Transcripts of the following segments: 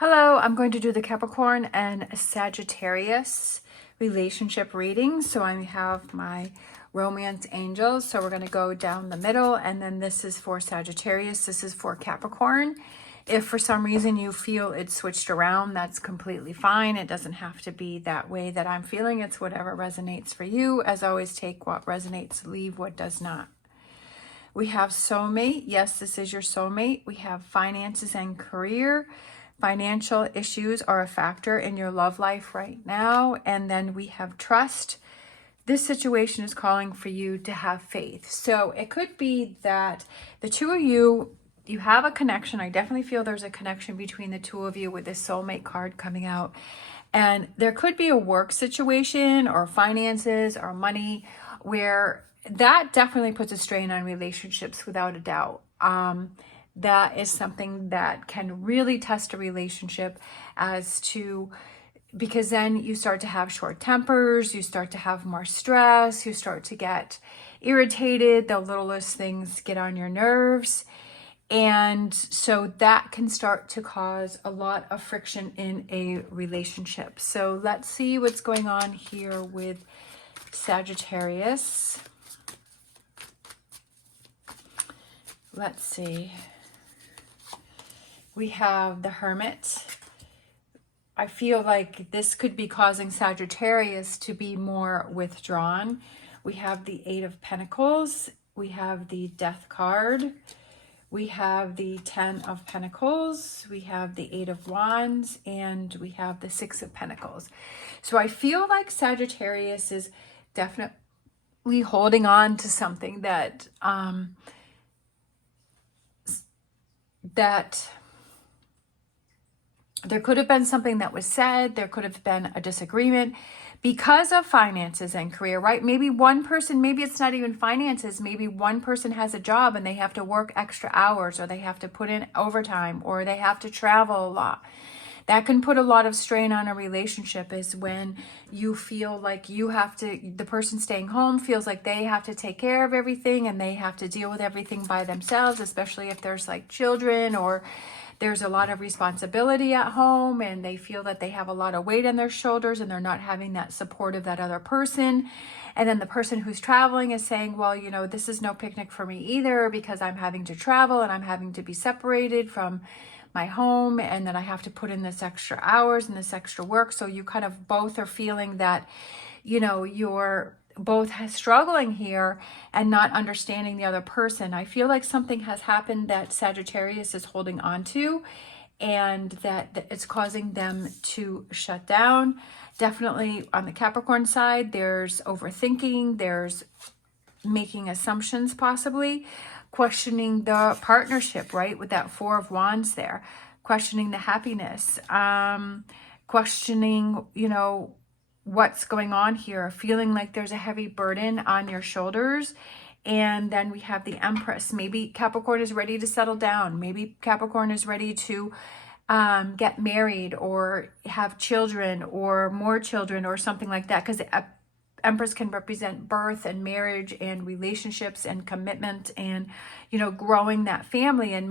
Hello, I'm going to do the Capricorn and Sagittarius relationship reading. So I have my romance angels. So we're going to go down the middle, and then this is for Sagittarius. This is for Capricorn. If for some reason you feel it's switched around, that's completely fine. It doesn't have to be that way that I'm feeling. It's whatever resonates for you. As always, take what resonates, leave what does not. We have soulmate. Yes, this is your soulmate. We have finances and career. Financial issues are a factor in your love life right now. And then we have trust. This situation is calling for you to have faith. So it could be that the two of you have a connection. I definitely feel there's a connection between the two of you with this soulmate card coming out. And there could be a work situation or finances or money where that definitely puts a strain on relationships without a doubt. That is something that can really test a relationship because then you start to have short tempers, you start to have more stress, you start to get irritated, the littlest things get on your nerves. And so that can start to cause a lot of friction in a relationship. So let's see what's going on here with Sagittarius. Let's see. We have the Hermit. I feel like this could be causing Sagittarius to be more withdrawn. We have the Eight of Pentacles. We have the Death card. We have the Ten of Pentacles. We have the Eight of Wands. And we have the Six of Pentacles. So I feel like Sagittarius is definitely holding on to something that there could have been something that was said. There could have been a disagreement because of finances and career, right? Maybe one person, maybe it's not even finances. Maybe one person has a job and they have to work extra hours, or they have to put in overtime, or they have to travel a lot. That can put a lot of strain on a relationship, is when you feel like the person staying home feels like they have to take care of everything and they have to deal with everything by themselves, especially if there's like children or there's a lot of responsibility at home and they feel that they have a lot of weight on their shoulders and they're not having that support of that other person. And then the person who's traveling is saying, well, this is no picnic for me either, because I'm having to travel and I'm having to be separated from my home, and then I have to put in this extra hours and this extra work. So you kind of both are feeling that, you're both struggling here and not understanding the other person. I feel like something has happened that Sagittarius is holding on to, and that it's causing them to shut down. Definitely on the Capricorn side, there's overthinking, there's making assumptions, possibly questioning the partnership, right? With that Four of Wands there, questioning the happiness, questioning, what's going on here, feeling like there's a heavy burden on your shoulders. And then we have the Empress. Maybe Capricorn is ready to settle down. Maybe Capricorn is ready to get married or have children or more children or something like that, because the Empress can represent birth and marriage and relationships and commitment and, growing that family. And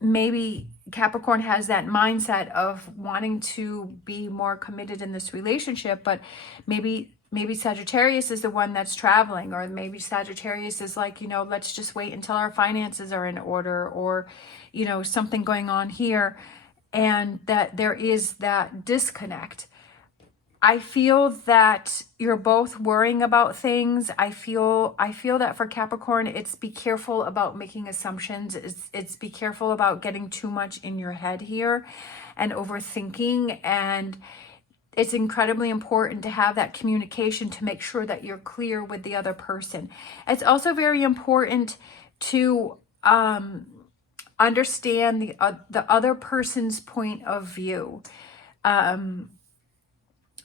maybe Capricorn has that mindset of wanting to be more committed in this relationship, but maybe Sagittarius is the one that's traveling, or maybe Sagittarius is like, let's just wait until our finances are in order, or, something going on here, and that there is that disconnect. I feel that you're both worrying about things. I feel that for Capricorn, it's be careful about making assumptions. It's be careful about getting too much in your head here and overthinking. And it's incredibly important to have that communication to make sure that you're clear with the other person. It's also very important to understand the other person's point of view.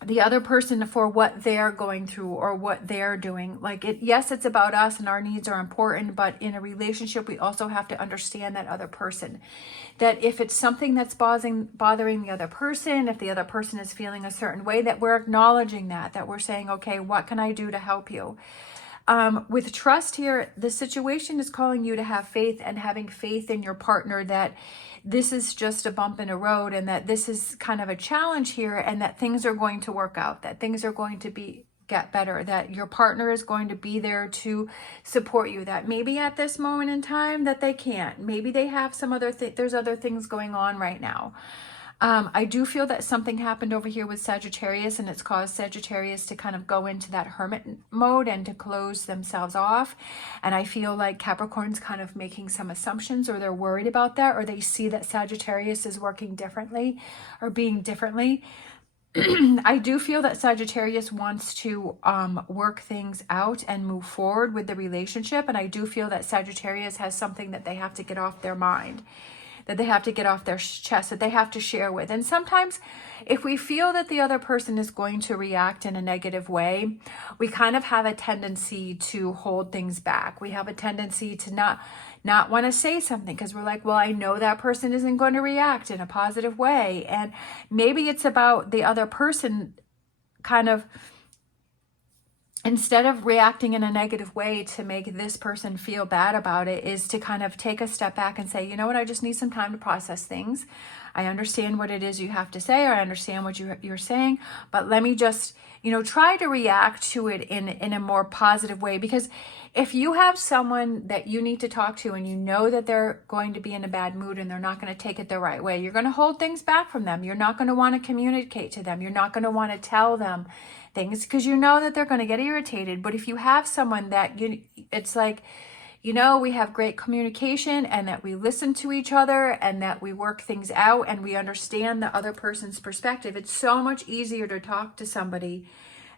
The other person, for what they're going through or what they're doing. Yes, it's about us and our needs are important, but in a relationship, we also have to understand that other person. That if it's something that's bothering the other person, if the other person is feeling a certain way, that we're acknowledging that we're saying, okay, what can I do to help you? With trust here, the situation is calling you to have faith, and having faith in your partner that this is just a bump in a road, and that this is kind of a challenge here, and that things are going to work out, that things are going to get better, that your partner is going to be there to support you, that maybe at this moment in time that they can't, maybe they have some other there's other things going on right now. I do feel that something happened over here with Sagittarius, and it's caused Sagittarius to kind of go into that hermit mode and to close themselves off. And I feel like Capricorn's kind of making some assumptions, or they're worried about that, or they see that Sagittarius is working differently or being differently. I do feel that Sagittarius wants to work things out and move forward with the relationship. And I do feel that Sagittarius has something that they have to get off their mind, that they have to get off their chest, that they have to share with. And sometimes if we feel that the other person is going to react in a negative way, we kind of have a tendency to hold things back. We have a tendency to not want to say something because we're like, well, I know that person isn't going to react in a positive way. And maybe it's about the other person kind of, instead of reacting in a negative way to make this person feel bad about it, is to kind of take a step back and say, you know what, I just need some time to process things. I understand what it is you have to say, or I understand what you're saying, but let me just, try to react to it in a more positive way. Because if you have someone that you need to talk to and you know that they're going to be in a bad mood and they're not going to take it the right way, you're going to hold things back from them. You're not going to want to communicate to them. You're not going to want to tell them things because you know that they're going to get irritated. But if you have someone that it's like, we have great communication, and that we listen to each other, and that we work things out, and we understand the other person's perspective, it's so much easier to talk to somebody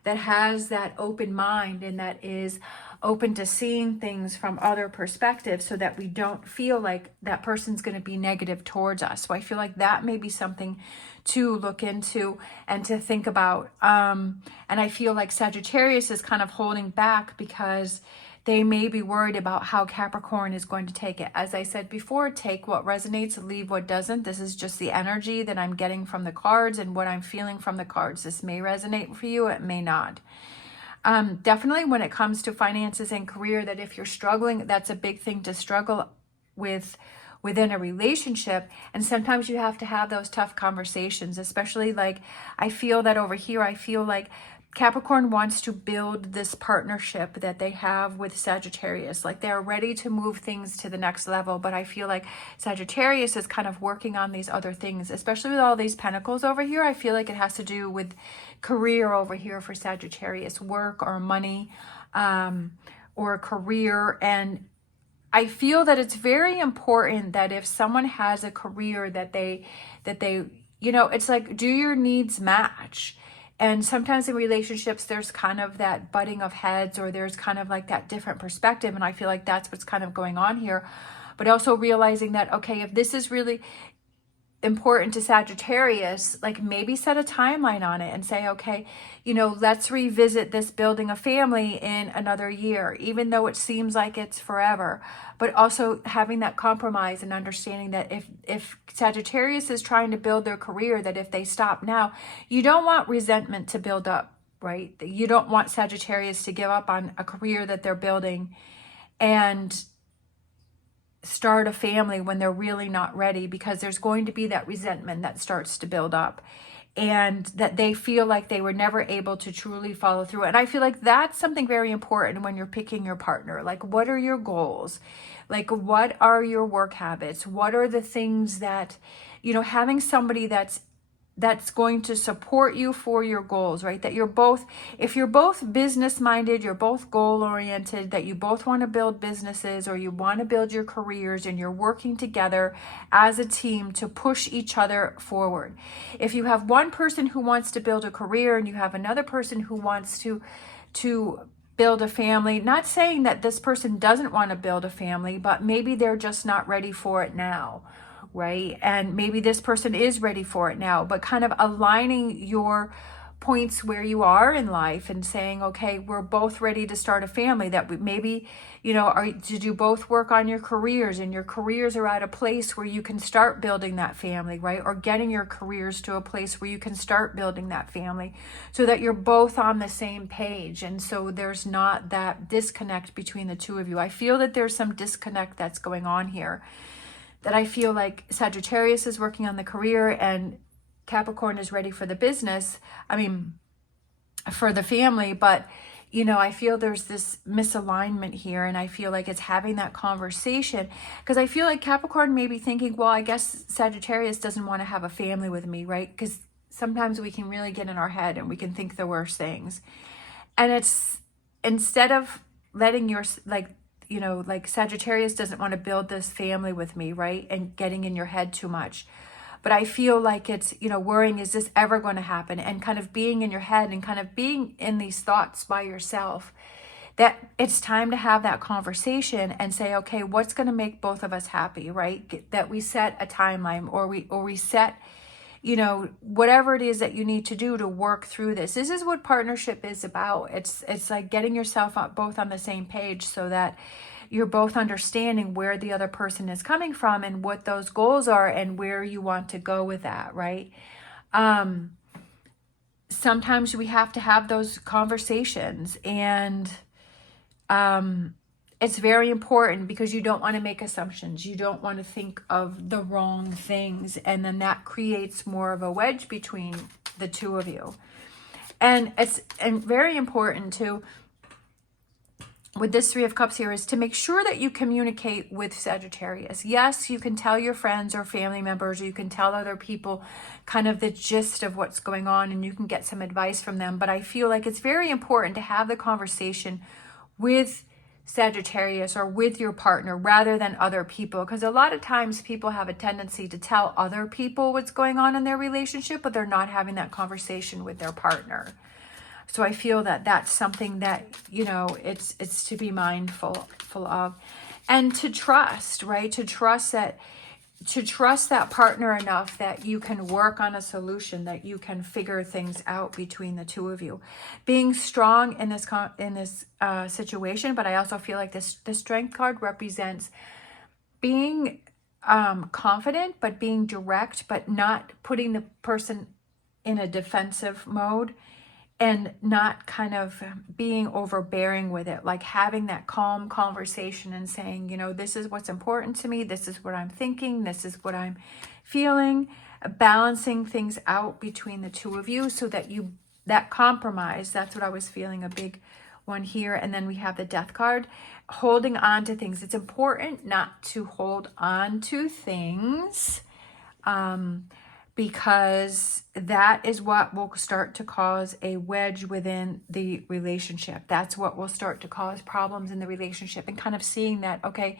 that has that open mind and that is open to seeing things from other perspectives, so that we don't feel like that person's going to be negative towards us. So I feel like that may be something to look into and to think about. And I feel like Sagittarius is kind of holding back because they may be worried about how Capricorn is going to take it. As I said before, take what resonates, leave what doesn't. This is just the energy that I'm getting from the cards and what I'm feeling from the cards. This may resonate for you, it may not. Definitely when it comes to finances and career, that if you're struggling, that's a big thing to struggle with within a relationship. And sometimes you have to have those tough conversations, especially like I feel that over here, I feel like Capricorn wants to build this partnership that they have with Sagittarius. Like they're ready to move things to the next level. But I feel like Sagittarius is kind of working on these other things, especially with all these pentacles over here. I feel like it has to do with career over here for Sagittarius, work or money, or career. And I feel that it's very important that if someone has a career that they, it's like, do your needs match? And sometimes in relationships, there's kind of that butting of heads, or there's kind of like that different perspective. And I feel like that's what's kind of going on here. But also realizing that, okay, if this is really important to Sagittarius, like maybe set a timeline on it and say, okay, let's revisit this building a family in another year, even though it seems like it's forever. But also having that compromise and understanding that if Sagittarius is trying to build their career, that if they stop now, you don't want resentment to build up, right? You don't want Sagittarius to give up on a career that they're building and start a family when they're really not ready, because there's going to be that resentment that starts to build up, and that they feel like they were never able to truly follow through. And I feel like that's something very important when you're picking your partner. Like, what are your goals? Like, what are your work habits? What are the things that, having somebody that's going to support you for your goals, right? That if you're both business minded, you're both goal oriented, that you both want to build businesses, or you want to build your careers, and you're working together as a team to push each other forward. If you have one person who wants to build a career and you have another person who wants to build a family, not saying that this person doesn't want to build a family, but maybe they're just not ready for it now. Right? And maybe this person is ready for it now, but kind of aligning your points where you are in life and saying, okay, we're both ready to start a family, that we maybe, did you both work on your careers, and your careers are at a place where you can start building that family, right? Or getting your careers to a place where you can start building that family, so that you're both on the same page. And so there's not that disconnect between the two of you. I feel that there's some disconnect that's going on here, that I feel like Sagittarius is working on the career and Capricorn is ready for the business. For the family. But, I feel there's this misalignment here, and I feel like it's having that conversation, because I feel like Capricorn may be thinking, well, I guess Sagittarius doesn't want to have a family with me, right? Because sometimes we can really get in our head and we can think the worst things. And it's, instead of letting your, like Sagittarius doesn't want to build this family with me, right? And getting in your head too much. But I feel like it's, worrying, is this ever going to happen? And kind of being in your head and kind of being in these thoughts by yourself, that it's time to have that conversation and say, okay, what's going to make both of us happy, right? That we set a timeline, or we set, whatever it is that you need to do to work through this. This is what partnership is about. It's like getting yourself both on the same page, so that you're both understanding where the other person is coming from and what those goals are and where you want to go with that, right? Sometimes we have to have those conversations, and it's very important, because you don't want to make assumptions. You don't want to think of the wrong things, and then that creates more of a wedge between the two of you. And it's very important to, with this Three of Cups here, is to make sure that you communicate with Sagittarius. Yes, you can tell your friends or family members, or you can tell other people kind of the gist of what's going on, and you can get some advice from them. But I feel like it's very important to have the conversation with Sagittarius or with your partner rather than other people, because a lot of times people have a tendency to tell other people what's going on in their relationship, but they're not having that conversation with their partner. So I feel that that's something that, it's to be mindful of, and to trust, right? To trust that partner enough that you can work on a solution, that you can figure things out between the two of you. Being strong in this situation, but I also feel like the Strength card represents being confident, but being direct, but not putting the person in a defensive mode, and not kind of being overbearing with it, like having that calm conversation and saying, this is what's important to me. This is what I'm thinking. This is what I'm feeling, balancing things out between the two of you, so that that compromise, that's what I was feeling, a big one here. And then we have the Death card, holding on to things. It's important not to hold on to things, because that is what will start to cause a wedge within the relationship. That's what will start to cause problems in the relationship, and kind of seeing that, okay,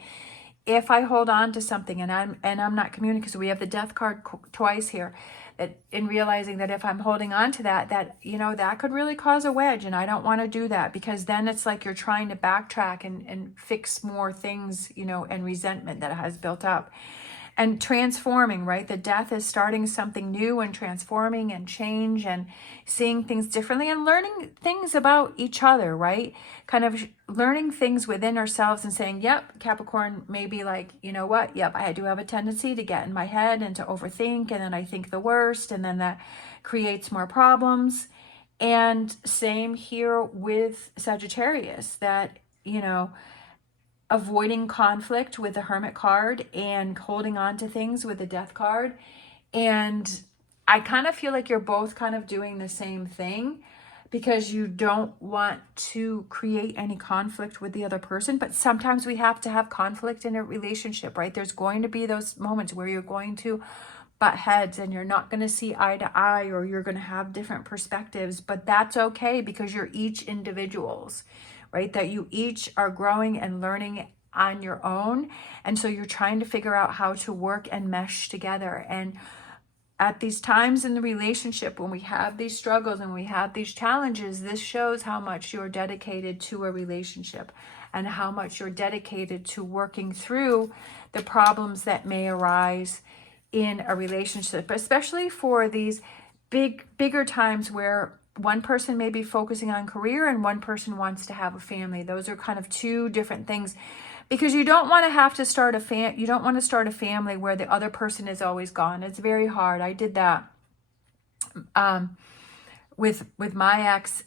if I hold on to something and I'm not communicating, so we have the Death card twice here, that in realizing that if I'm holding on to that that could really cause a wedge, and I don't want to do that, because then it's like you're trying to backtrack and fix more things, and resentment that has built up. And transforming, right? The Death is starting something new and transforming and change and seeing things differently and learning things about each other, right? Kind of learning things within ourselves and saying, yep, Capricorn may be like, you know what? Yep, I do have a tendency to get in my head and to overthink, and then I think the worst, and then that creates more problems. And same here with Sagittarius, that, avoiding conflict with the Hermit card and holding on to things with the Death card. And I kind of feel like you're both kind of doing the same thing, because you don't want to create any conflict with the other person. But sometimes we have to have conflict in a relationship, right? There's going to be those moments where you're going to butt heads and you're not going to see eye to eye, or you're going to have different perspectives, but that's okay, because you're each individuals, right? That you each are growing and learning on your own. And so you're trying to figure out how to work and mesh together. And at these times in the relationship, when we have these struggles and we have these challenges, this shows how much you're dedicated to a relationship and how much you're dedicated to working through the problems that may arise in a relationship, especially for these bigger times where one person may be focusing on career and one person wants to have a family. Those are kind of two different things, because you don't want to have to start you don't want to start a family where the other person is always gone. It's very hard. I did that with my ex.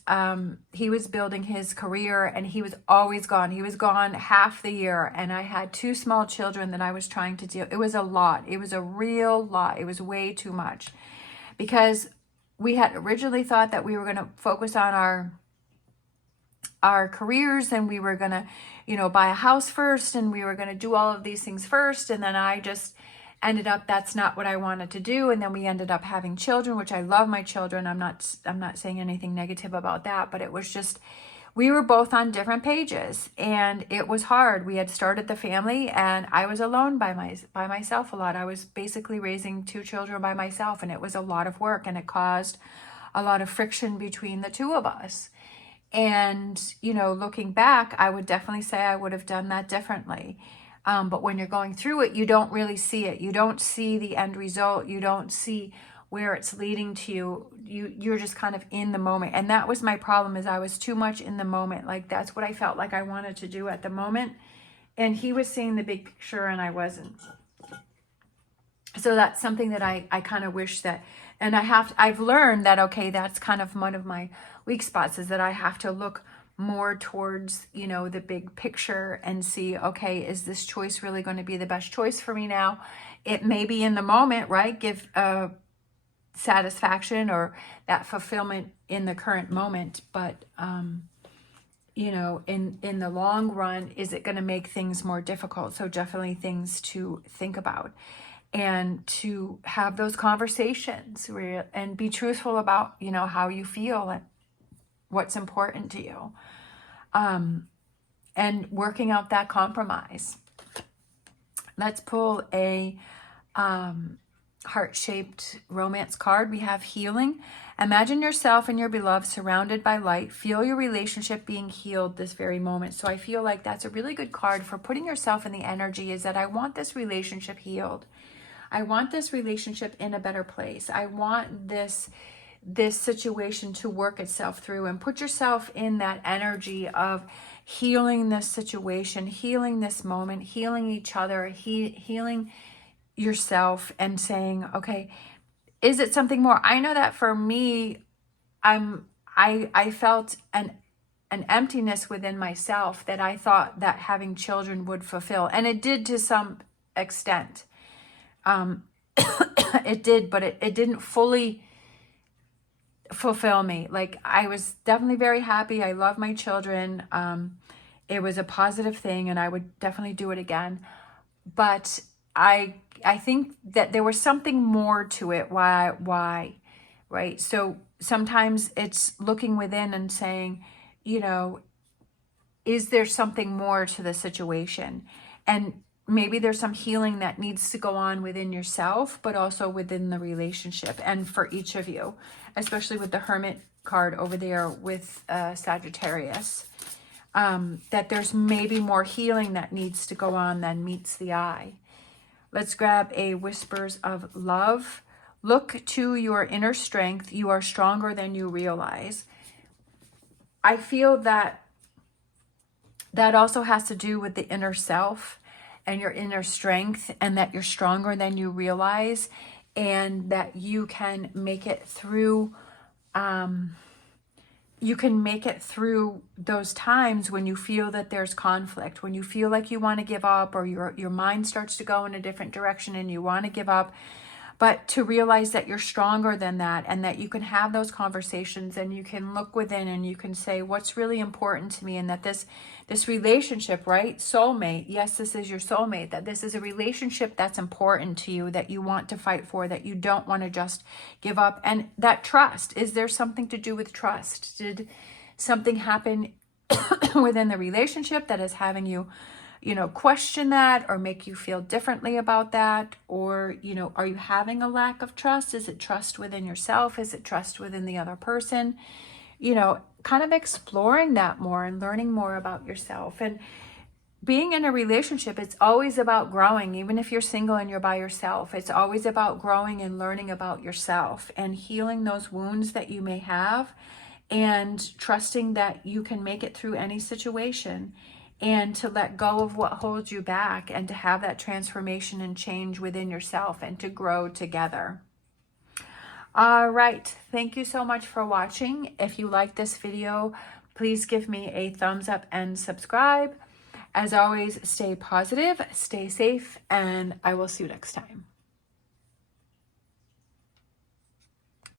He was building his career and he was always gone. He was gone half the year, and I had 2 small children that I was trying to deal. It was a lot. It was a real lot. It was way too much, because we had originally thought that we were going to focus on our careers, and we were going to, buy a house first, and we were going to do all of these things first. And then I just ended up, that's not what I wanted to do. And then we ended up having children, which I love my children. I'm not saying anything negative about that, but it was just, we were both on different pages, and it was hard. We had started the family, and I was alone by myself a lot. I was basically raising 2 children by myself, and it was a lot of work, and it caused a lot of friction between the 2 of us. And, looking back, I would definitely say I would have done that differently. But when you're going through it, you don't really see it. You don't see the end result. You don't see where it's leading to you. You're just kind of in the moment. And that was my problem, is I was too much in the moment. Like, that's what I felt like I wanted to do at the moment. And he was seeing the big picture and I wasn't. So that's something that I kind of wish that, and I've learned that, okay, that's kind of one of my weak spots, is that I have to look more towards, the big picture and see, okay, is this choice really going to be the best choice for me now? It may be in the moment, right? Give satisfaction or that fulfillment in the current moment. But, in the long run, is it going to make things more difficult? So definitely things to think about, and to have those conversations and be truthful about, how you feel and what's important to you, and working out that compromise. Let's pull a heart-shaped romance card. We have healing. Imagine yourself and your beloved surrounded by light. Feel your relationship being healed this very moment. So I feel like that's a really good card for putting yourself in the energy, is that I want this relationship healed. I want this relationship in a better place. I want this situation to work itself through, and put yourself in that energy of healing this situation, healing this moment, healing each other, healing yourself, and saying, okay, is it something more? I know that for me, I felt an emptiness within myself that I thought that having children would fulfill, and it did to some extent. It did, but it didn't fully fulfill me. Like, I was definitely very happy. I love my children. It was a positive thing, and I would definitely do it again. But I think that there was something more to it. Why, right? So sometimes it's looking within and saying, is there something more to the situation? And maybe there's some healing that needs to go on within yourself, but also within the relationship, and for each of you, especially with the Hermit card over there with Sagittarius, that there's maybe more healing that needs to go on than meets the eye. Let's grab a Whispers of Love. Look to your inner strength. You are stronger than you realize. I feel that also has to do with the inner self and your inner strength, and that you're stronger than you realize, and that you can make it through. You can make it through those times when you feel that there's conflict, when you feel like you want to give up, or your mind starts to go in a different direction and you want to give up. But to realize that you're stronger than that, and that you can have those conversations, and you can look within and you can say, what's really important to me? And that this relationship, right? Soulmate. Yes, this is your soulmate. That this is a relationship that's important to you, that you want to fight for, that you don't want to just give up. And that trust, is there something to do with trust? Did something happen within the relationship that is having you, question that, or make you feel differently about that? Or, are you having a lack of trust? Is it trust within yourself? Is it trust within the other person? Kind of exploring that more and learning more about yourself. And being in a relationship, it's always about growing. Even if you're single and you're by yourself, it's always about growing and learning about yourself and healing those wounds that you may have, and trusting that you can make it through any situation, and to let go of what holds you back, and to have that transformation and change within yourself, and to grow together. All right. Thank you so much for watching. If you like this video, please give me a thumbs up and subscribe. As always, stay positive, stay safe, and I will see you next time.